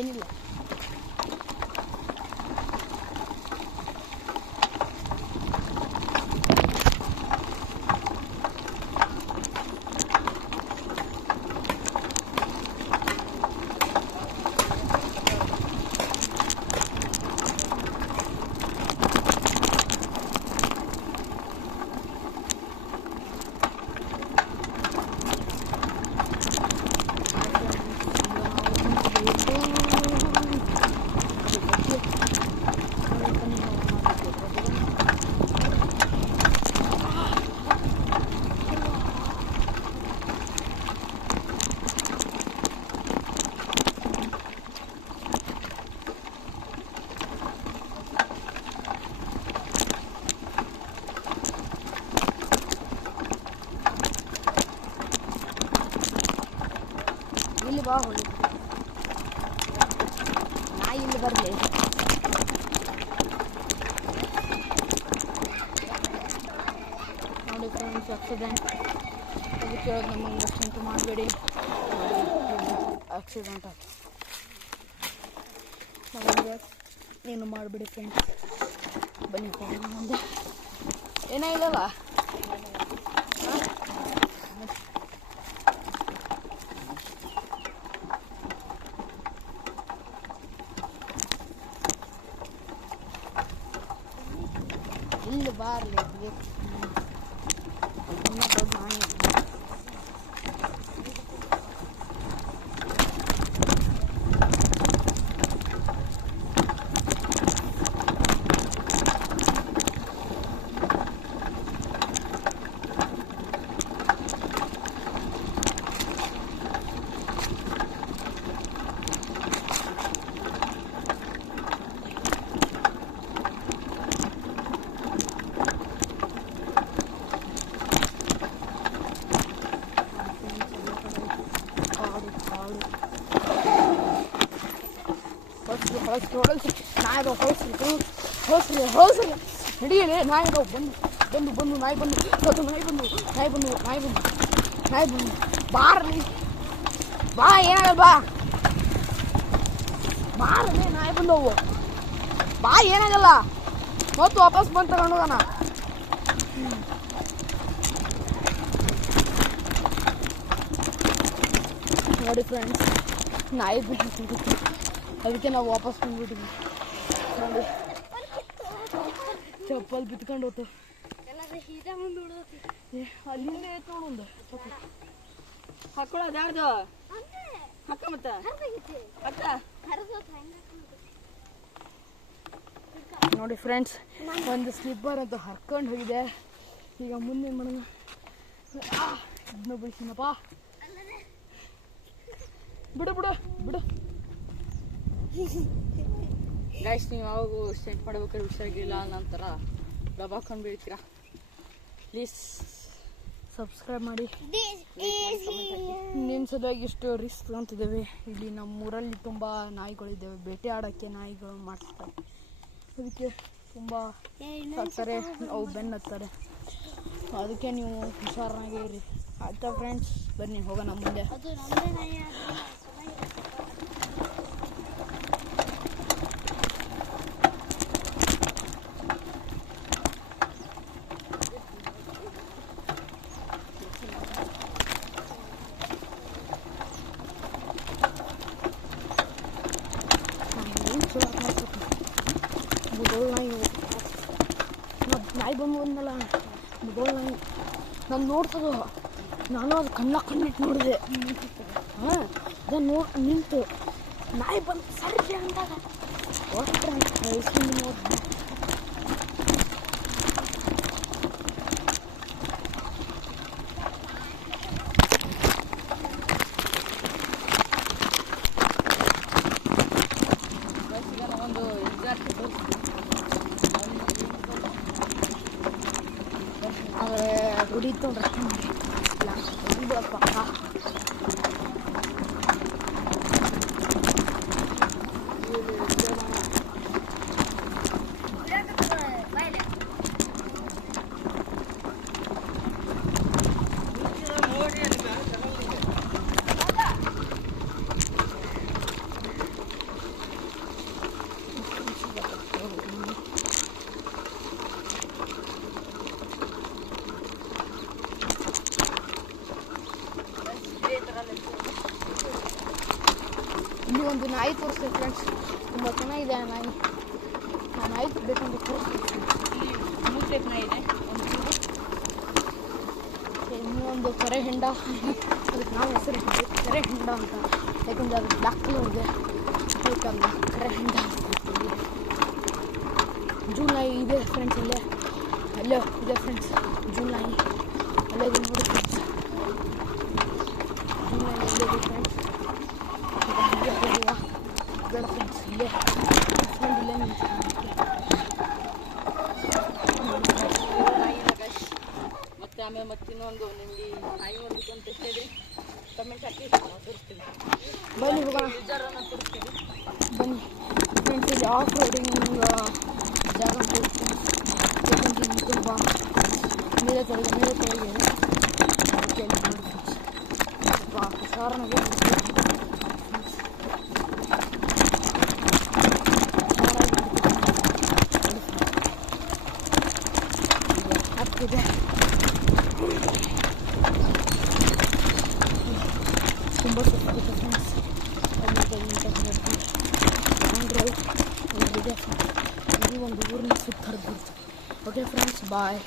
ಏನಿಲ್ಲ. ಇಲ್ಲಿ ಬಾ ಹೋಗಿ ನಾಯಿ ಇಲ್ಲಿ ಬರಲಿ. ನೋಡಿ ಫ್ರೆಂಡ್ಸ್, ಆಕ್ಸಿಡೆಂಟ್. ಅದಕ್ಕೆ ನಮಗೆ ಅಷ್ಟಂತೂ ಮಾಡಬೇಡಿ. ಆಕ್ಸಿಡೆಂಟ್ ಆಯ್ತು, ನಮಗೆ ಏನು ಮಾಡಬೇಡಿ ಫ್ರೆಂಡ್ಸ್. ಬನ್ನಿ ಹೋಗೋಣ ಮುಂದೆ. ಏನಾಗಿಲ್ಲಲ್ಲ? ಇಲ್ಲಿ ಬಾರ್ಲಿ ದೊಡ್ಡ ನಾಯಿ. ಹೊಳ್ಸ್ರಿ ಹಿಡಿಯಲಿ. ನಾಯಿ ಬಂದು ನಾಯಿ ಬಂದು ಬಾರ್ಲಿ ಬಾ. ಏನಾಗಲ್ಲ ಬಾ, ಬಾರಲಿ. ನಾಯಿ ಬಂದವು ಬಾ, ಏನಾಗಲ್ಲ. ಮತ್ತು ವಾಪಸ್ ಬಂದು ತಗೊಂಡು ಹೋಗೋಣ. ನೋಡಿ ಫ್ರೆಂಡ್ಸ್, ನಾಯಿ ಬಂದು ಅದಕ್ಕೆ ನಾವು ವಾಪಸ್ ಬಂದ್ಬಿಟ್ಟಿದ್ವಿ. ನೋಡಿ ಚಪ್ಪಲ್ ಬಿತ್ಕೊಂಡು ಹೋತು. ಅಲ್ಲಿಂದ ಐತೆ ನೋಡೊಂದು ಹಾಕೊಳ್ಳೋದು. ಯಾರ್ದು ಹಾಕ ಮತ್ತ ನೋಡಿ ಫ್ರೆಂಡ್ಸ್, ಒಂದು ಸ್ಲಿಪ್ಪರ್ ಅಂತ ಹರ್ಕೊಂಡು ಹೋಗಿದೆ. ಈಗ ಮುಂದೆ ಮಾಡೋಣ. ಇದನ್ನ ಬಿಡಿಸಿನಪ್ಪ. ಬಿಡು ಗೈಸ್, ನೀವು ಯಾವಾಗೂ ಸೆಂಟ್ ಮಾಡ್ಬೇಕಾದ್ರೆ ಹುಷಾರಾಗಿಲ್ಲ ನಂತರ ದಬಾಕೊಂಡು ಬೀಳ್ತೀರಾ. ಪ್ಲೀಸ್ ಸಬ್ಸ್ಕ್ರೈಬ್ ಮಾಡಿ. ನಿಮ್ಮ ಸಲುವಾಗಿ ಇಷ್ಟು ರಿಸ್ಕ್ ತಗೊಂತಿದ್ದೇವೆ. ಇಲ್ಲಿ ನಮ್ಮೂರಲ್ಲಿ ತುಂಬ ನಾಯಿಗಳಿದ್ದಾವೆ, ಬೇಟೆ ಆಡೋಕ್ಕೆ ನಾಯಿಗಳು ಮಾಡ್ತಾರೆ. ಅದಕ್ಕೆ ತುಂಬ ಹತ್ತಾರೆ, ಅವು ಬೆನ್ನು ಹತ್ತಾರೆ. ಅದಕ್ಕೆ ನೀವು ಹುಷಾರಾಗಿ ಇರಿ. ಆಯ್ತಾ ಫ್ರೆಂಡ್ಸ್, ಬನ್ನಿ ಹೋಗೋಣ ಮುಂದೆ. ನಾಯಿ ಬಂದಲ್ಲ, ನಾಯಿ ನಾನು ನೋಡ್ತದ. ನಾನು ಅದು ಕಣ್ಣಿಟ್ಟು ನೋಡಿದೆ. ಅದನ್ನು ನಿಂತು ನಾಯಿ ಬಂದು ಸರಿ ಅಂದಾಗ ನೋಡಿದೆ. ಆದರೆ ಹೊಡಿತು ರಕ್ಷಣೆ ಮಾಡಿ ಇಲ್ಲ ಪಕ್ಕ. ಒಂದು ನಾಯಿ ತೋರಿಸ್ತೀನಿ ಫ್ರೆಂಡ್ಸ್. ತುಂಬ ಚೆನ್ನಾಗಿದೆ ಆ ನಾಯಿ. ಆ ನಾಯಿ ಬೇಕಂತ ತೋರಿಸ್ತೀನಿ. ಮೂರು ಟೈಪ್ ನಾಯಿ ಇದೆ. ಇನ್ನೊಂದು ಕೆರೆ ಹೆಂಡ, ಅದಕ್ಕೆ ನಾವು ಹೆಸರು ಇಟ್ಟಿದ್ವಿ ಕೆರೆ ಹೆಂಡ ಅಂತ. ಯಾಕಂದರೆ ಅದು ಬ್ಲ್ಯಾಕ್ ಕಲರ್ಗೆ ಬೇಕಲ್ಲ ಕೆರೆ ಹೆಂಡ ಅಂತ. ಜೂ ನಾಯಿ ಇದೆ ಫ್ರೆಂಡ್ಸ್, ಅಲ್ಲೇ ಇದೆ ಫ್ರೆಂಡ್ಸ್ ಜೂ ನಾಯಿ. ಅಲ್ಲೇ ಇದೆ ನೋಡಿ ಫ್ರೆಂಡ್ಸ್, ಜೂ ನಾಯಿ ಅಲ್ಲೇ ಇದೆ ಫ್ರೆಂಡ್ಸ್. ಬೇಡ ಫ್ರೆಂಡ್ಸ್, ಇಲ್ಲೇ ಫ್ರೆಂಡ್ ಇಲ್ಲೇ ಮತ್ತು ಆಮೇಲೆ ಮತ್ತಿನ್ನೊಂದು ನಿಮಗೆ ನಾಯಿ ನೋಡಬೇಕು ಅಂತ ಇಷ್ಟ ಇದೆ ಕಮೆಂಟ್ ಹಾಕಿ ತೋರಿಸ್ತೀವಿ. ಬನ್ನಿ ಹೋಗೋಣ, ತೋರಿಸ್ತೀವಿ ಬನ್ನಿ ಫ್ರೆಂಡ್ಸ್. ಇಲ್ಲಿ ಆಫ್ ರೋಡಿಂಗ್ ಜಾಗ ತೋರಿಸ್ತೀನಿ. ಯಾಕಂದರೆ ಇಲ್ಲಿ ತುಂಬ ಮೇಲೆ ಕೆಳಗೆ ಇದೆ. ಅದಕ್ಕೆ ಇಲ್ಲಿ ನೋಡಿ ಫ್ರೆಂಡ್ಸ್ ಸ್ವಲ್ಪ ಕಸಾರನಾಗೆ ಆಗ್ತಿದೆ. ತುಂಬ ಸುತ್ತಾಗುತ್ತೆ ಫ್ರೆಂಡ್ಸ್. ಲಾಂಗ್ ಡ್ರೈವ್ ಇದೆ. ಈ ಒಂದು ಊರನ್ನ ಸುತ್ತಾಡ್ಬೋದು. ಓಕೆ ಫ್ರೆಂಡ್ಸ್, ಬಾಯ್.